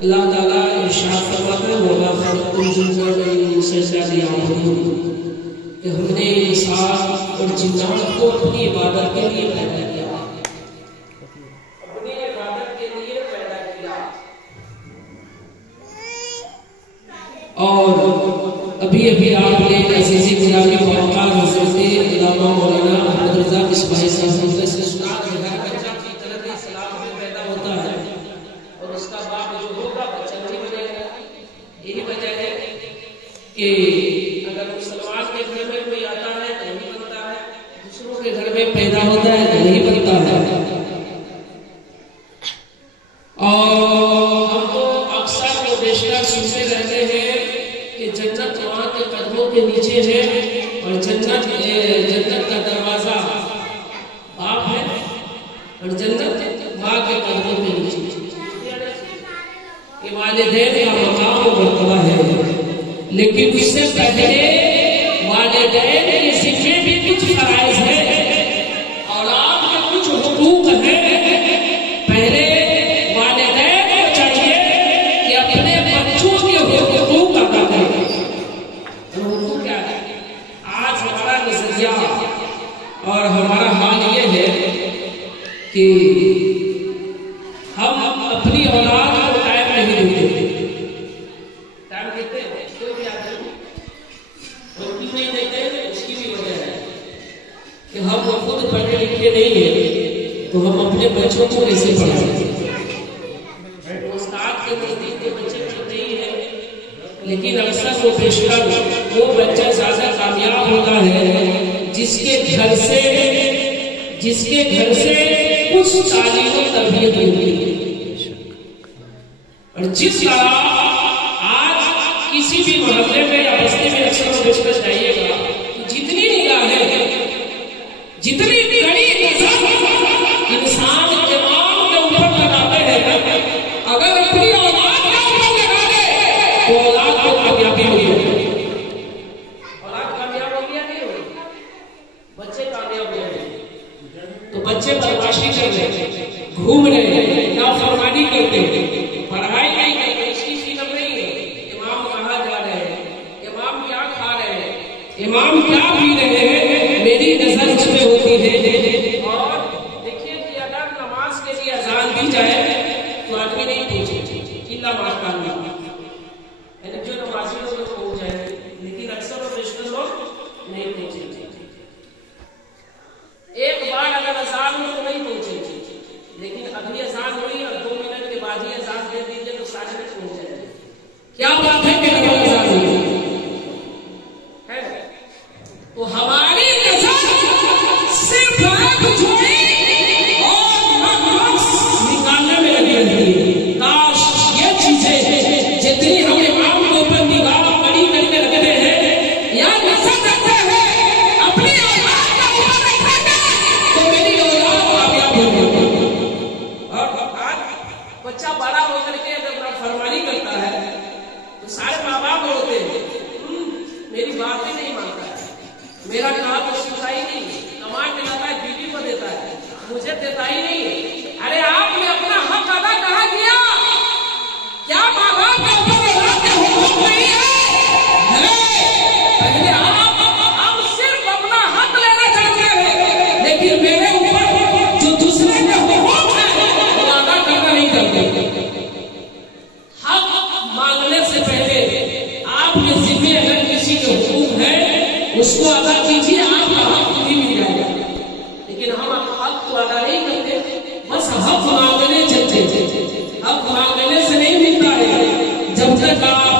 अल्लाह ताला इरशाद फरमाता है वमा खलक़तुल जिन्ना वल इंसा इल्ला लियअबुदून कि हमने इंसान और जिन्नात को अपनी इबादत के लिए पैदा किया, अपनी इबादत के लिए पैदा किया। और अभी अभी आपने अज़ीज़ गिरामी वक़ार हज़रत अल्लामा मौलाना अहमद रज़ा मिसबाही साहब से सुना कि हर बच्चा फितरत इस्लाम में पैदा होता है और उसका बाप जो होगा बच्चा नहीं बनेगा। यही वजह है कि अगर मुसलमान के घर में कोई आता है तो नहीं बनता है, दूसरों के घर में पैदा होता है तो नहीं बनता है। और हम तो अक्सर वो बेशतर सुनते रहते हैं कि जन्नत वहाँ के कदमों के नीचे है और जन्नत का दरवाजा बाप है और जन्नत माँ के कदमों के नीचे। ये वालिदैन का मकाम और मर्तबा है, लेकिन उससे पहले वालिदैन के ज़िम्मे भी कुछ फराइज़ है, औलाद के कुछ हुकूक है। पहले वालिदैन को चाहिए कि अपने बच्चों के हुकूक अदा करें। हुकूक क्या है? आज हमारा नजरिया और हमारा हाल ये है कि हम अपनी औलाद को टाइम नहीं देते। टाइम देते हैं कोई भी आदमी और क्यों नहीं देते? उसकी भी वजह है कि हम खुद पढ़े लिखे नहीं है तो हम अपने बच्चों को कैसे पढ़ाएंगे? उस्ताद के नजदीक के बच्चे पढ़ते ही है, लेकिन अक्सर वो बेशतर वो बच्चा ज्यादा कामयाब होता है जिसके घर से कुछ तालीम और तरबियत होती है। और जिस तरह आज किसी भी मोहल्ले में या बस्ती में अक्सर बेशतर जाइएगा तो जितनी निगाहें, जितनी कड़ी नजर इंसान इमाम के ऊपर लगाते हैं, अगर अपनी औलाद के ऊपर लगा दे तो औलाद को कामयाबी होगी। औलाद कामयाब हो गया नहीं होगी, बच्चे कामयाब हो गए तो बच्चे बदमाशी कर रहे, घूम रहे, नाफरमानी करते, पढ़ाई नहीं करते, इसकी फिक्र नहीं है। इमाम कहाँ जा रहे हैं, इमाम क्या खा रहे हैं, इमाम क्या पी रहे हैं, मेरी नजर उस पे होती है। और देखिए कि अगर नमाज के लिए अजान दी जाए तो आदमी नहीं पूछे इल्ला माशाअल्लाह, यानी जो नमाजी लोग पहुंच जाए, लेकिन अक्सर और बेशतर लोग नहीं पहुंचे। एक बार अगर अजान हो तो नहीं पहुंचे, लेकिन अभी अजान हुई और 2 मिनट के बाद ही अजान दे दीजिए तो सारे में पहुंच जाएंगे। क्या बात है कि अजान हुई है तो हमारी नजर सिर्फ आंख जोड़ी और नक्स निकालने में लगी रहती है। काश ये चीजें जितनी हम इमाम के ऊपर निगाह कड़ी करके रखते हैं या नजर रखते हैं अपनी औलाद का ऊपर रखेंगे तो मेरी औलाद कामयाब होगी। और आज बच्चा बड़ा होकर के अगर फरमानी करता है तो सारे माँ बाप होते हैं, मेरी बात ही नहीं मानता है, मेरा कहा तो सुनता ही नहीं, कमांड दिलाता है बीवी को देता है, मुझे देता ही नहीं है। अरे आपने अपना हक अदा कहाँ किया? क्या माँ बाप का ऊपर औलाद का हुकूक नहीं है? पहले हम सिर्फ अपना हक लेना चाहते हैं, लेकिन मेरे ऊपर जो दूसरे के हुकूक है वो अदा करना नहीं चाहते। हक मांगने से पहले आपके जिम्मे अगर किसी के हुकूक है उसको अदा कीजिए, आपका हक खुद ही मिल जाएगा। लेकिन हम हक तो अदा नहीं करते, बस हक मांगने चलते। हक मांगने से नहीं मिलता है, जब तक आप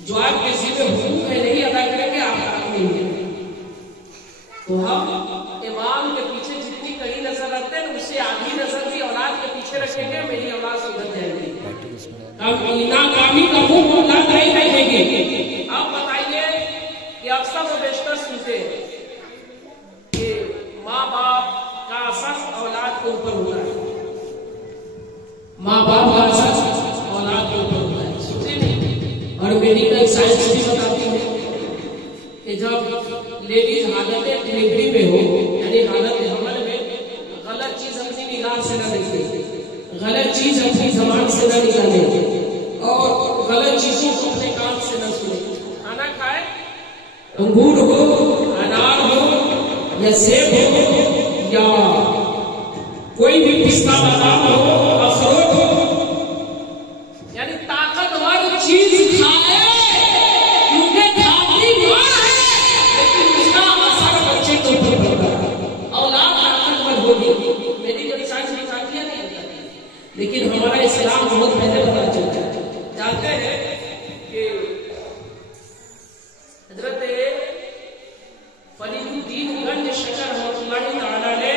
जो आपके जिम्मे हुकूक है नहीं अदा करेंगे आपका हक नहीं मिलेगा। तो हम इमाम के पीछे जितनी कड़ी नजर रखते हैं उससे आधी नजर भी औलाद के पीछे रखेंगे, मेरी औलाद सुधर जाएगी, नाकामी का मुंह औलाद नहीं रखेगी। आप बताइए कि अक्सर वो बेशतर सुनते हैं कि माँ बाप का असर औलाद के ऊपर होता है, माँ बाप का असर औलाद के ऊपर होता है। सोचे नहीं, और मेडिकल साइंस भी बताती है कि जब लेडीज हालत डिलीवरी में हो, यानी हालत हमल में, गलत चीज अपनी निगाह से न देखे, गलत चीज अपनी जबान से न निकाले और गलत चीजों को अपने कान से न सुने। खाना खाए, अंगूर हो, अनार हो या सेब हो या कोई भी पिस्ता बादाम हो, अखरोट हो, यानी ताकतवर चीज खाए, क्योंकि खाती मां है, लेकिन उसका असर बच्चे के ऊपर पड़ता है। औलाद ताकतवर होगी, मेडिकल साइंस दिखाती है नहीं, लेकिन हमारा इस्लाम बहुत पहले पता चलता है। जानते हैं कि हजरत फरीदुद्दीन गंज शकर रहमतुल्लाहि तआला ने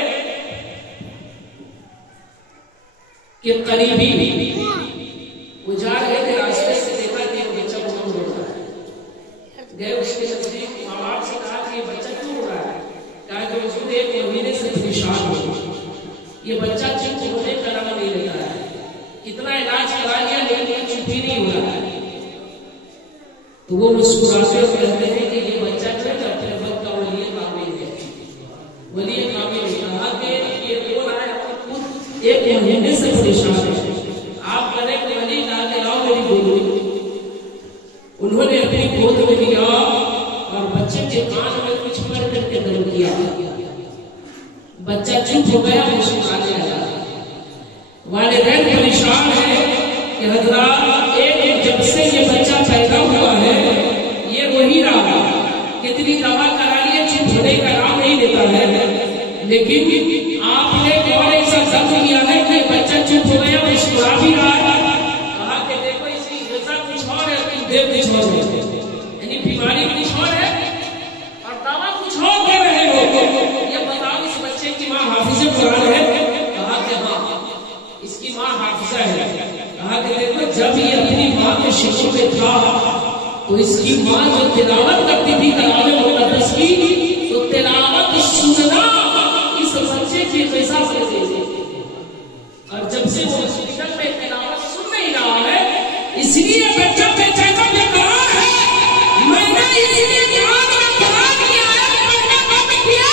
के करीबी वो जा रहे थे, रास्ते से देखा कि वो बच्चा बहुत रो रहा है। गए उसके नजदीक, माँ बाप से कहा कि ये बच्चा क्यों रो रहा है? कहा कि हुजूर 1 महीने से परेशान हो, ये बच्चा चुप होने का नाम नहीं लेता है, कितना इलाज करा लिया लेकिन चुप ही नहीं हो रहा है। तो वो मुस्कुराते हुए कहते हैं कि ये बच्चा जो है अपने वक्त का वली कामिल है, वली कामिल है। कहा कि ये कौन आया, 1 महीने से परेशान है, आप करें कि वली ला के लाओ मेरी गोद। उन्होंने अपनी गोद में लिया और बच्चे के कान में कुछ पढ़ करके दर्द किया, बच्चा चुप हो गया, मुस्कुराने लगा। वालिदैन परेशान है कि हजरात एक जब से ये बच्चा पैदा हुआ है ये वही रहा, कितनी दवा करा लिए चुप होने का नाम नहीं लेता है, लेकिन आपने और ऐसा दर्द किया है कि बच्चा चुप हो गया, मुस्कुरा भी रहा है। कहा कि देखो इसकी गजा कुछ और है, देव कुछ और है, यानी बीमारी कुछ और है और दवा कुछ और दे रहे हो, ये बताओ इस बच्चे की माँ हाफिज़े कुरान है? कहा कि हाँ इसकी माँ हाफिज़ा है। कहा कि देखो जब ये अपनी माँ के शिशु में था तो इसकी माँ जो तिलावत करती थी कलाम मुक़द्दस की, तो तिलावत सुनना इस बच्चे की पैसा से थी, और जब से वो हॉस्पिटल में तिलावत सुन नहीं रहा है इसलिए बच्चा बेचैन बेकरार है। मैंने इसलिए दिमाग में बना दिया है, पढ़ने बंद किया,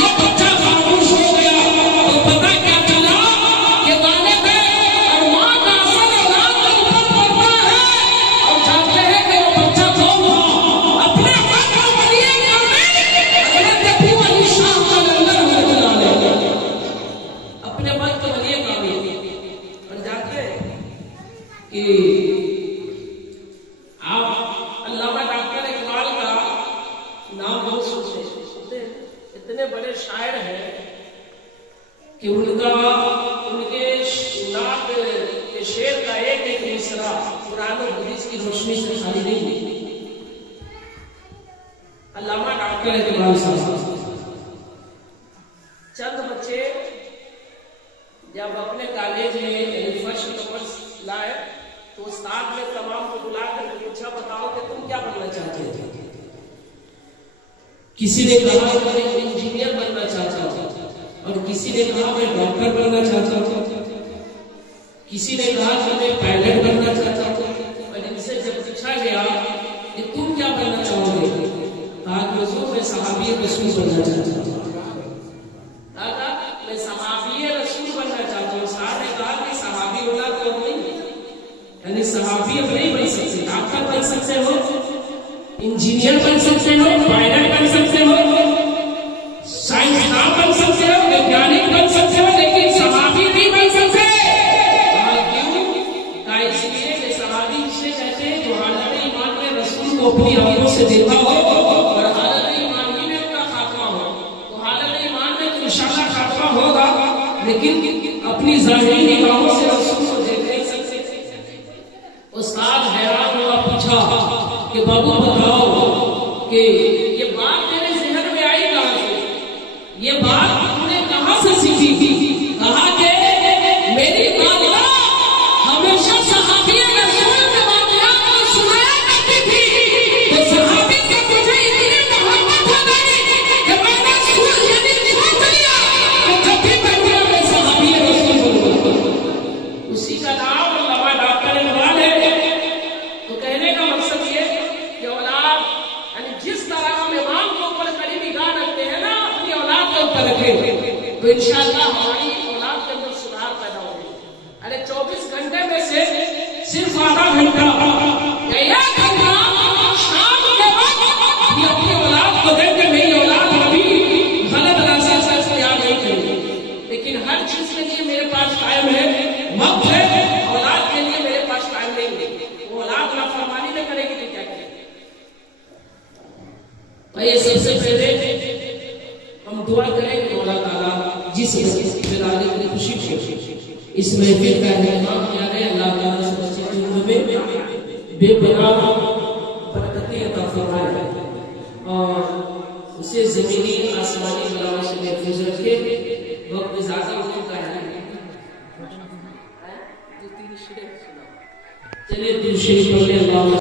ये बच्चा खामोश हो गया तो पता क्या चला, ये गाने पे और माँ का असर औलाद के ऊपर पड़ता है। और जानते हैं कि वो बच्चा कौन था? अपने वक्त का वली कामिल हज़रत अबू अली शाह कलंदर रहमतुल्लाह, अपने वक्त का वली कामिल। और जानते हैं कि आप अल्लामा डॉक्टर इकबाल का नाम बहुत सुनते हैं, इतने बड़े शायर हैं कि उनके नात के शेर का एक मिसरा कुरान और हदीस की रोशनी से खाली नहीं। अल्लामा डॉक्टर इकबाल साहब, चंद बच्चे जब अपने कॉलेज में फर्स्ट नंबर लाए तो उस्ताद ने तमाम को बुला कर पूछा, बताओ कि तुम क्या बनना चाहते थे? किसी ने कहा मैं इंजीनियर बनना चाहता था, और किसी ने कहा मैं डॉक्टर बनना चाहता था, किसी ने कहा कि मैं पायलट बनना चाहता था। और इनसे जब पूछा गया कि तुम क्या बनना चाहोगे, कहा कि हुजूर मैं सहाबी रसूल बनना चाहता हूँ। कहा मैं सहाबी रसूल बनना चाहता हूँ। साहब ने कहा कि सहाबी होना तो नहीं, यानी सहाबी अब नहीं बन सकते, डॉक्टर बन सकते हो, इंजीनियर बन सकते हो, पायलट बन सकते हो, साइंसदान बन सकते हो, वैज्ञानिक बन सकते हो, लेकिन सहाबी नहीं बन सकते। क्यों? इसलिए कि सहाबी से कहते हैं जो हालत ईमान में रसूल को अपनी आंखों से देखा हो और हालत ईमान ही में उनका खात्मा हो। तो हालत ईमान में तो इंशाअल्लाह खात्मा होगा, लेकिन अपनी ज़ाहिरी निगाहों से रसूल को देख नहीं सकते। उस्ताद हैरान हुआ, पूछा कि बाबू बताओ कि ये बात मेरे ज़हन में आई कहां से, ये बात तुमने कहां से सीखी? कहा कि मेरी वालिदा हमेशा सहाबी रसूल के वाक़यात को सुनाया करती थी, तो सहाबी से मुझे इतनी मोहब्बत हो गई कि मैंने यानी सोच लिया कि जब भी मैं सहाबी रसूल बोलूंगा उसी का नाम अल्लामा डॉक्टर इकबाल है। तो कहने का मकसद ये कि औलाद यानी जिस तरह हम इमाम के ऊपर कड़ी निगाह रखते हैं ना, अपनी औलाद के ऊपर रखें तो इंशाअल्लाह हमारी औलाद के अंदर सुधार पैदा होगा। अरे 24 घंटे में से सिर्फ आधा घंटा या 1 घंटा शाम के वक्त ये अपनी औलाद को देख के मेरी औलाद कभी गलत रास्ते से इख्तियार नहीं करेगी। लेकिन हर चीज के लिए मेरे पास टाइम है, वक्त है, औलाद के लिए मेरे पास टाइम नहीं है। वो औलाद नाफरमानी में करेगी तो क्या करेगी? ये सबसे पहले हम दुआ करें कि अल्लाह ताला जिस बिरादरी की खुशी को इस महफिल का इहतमाम किया है, अल्लाह ताला सबसे हमें बेपनाह बरकतें अता फरमाए और उसे जमीनी आसमानी बलाओं से महफूज रखे। वक्त ज्यादा होता है, चलिए दूसरी पढ़ ले। अल्लाह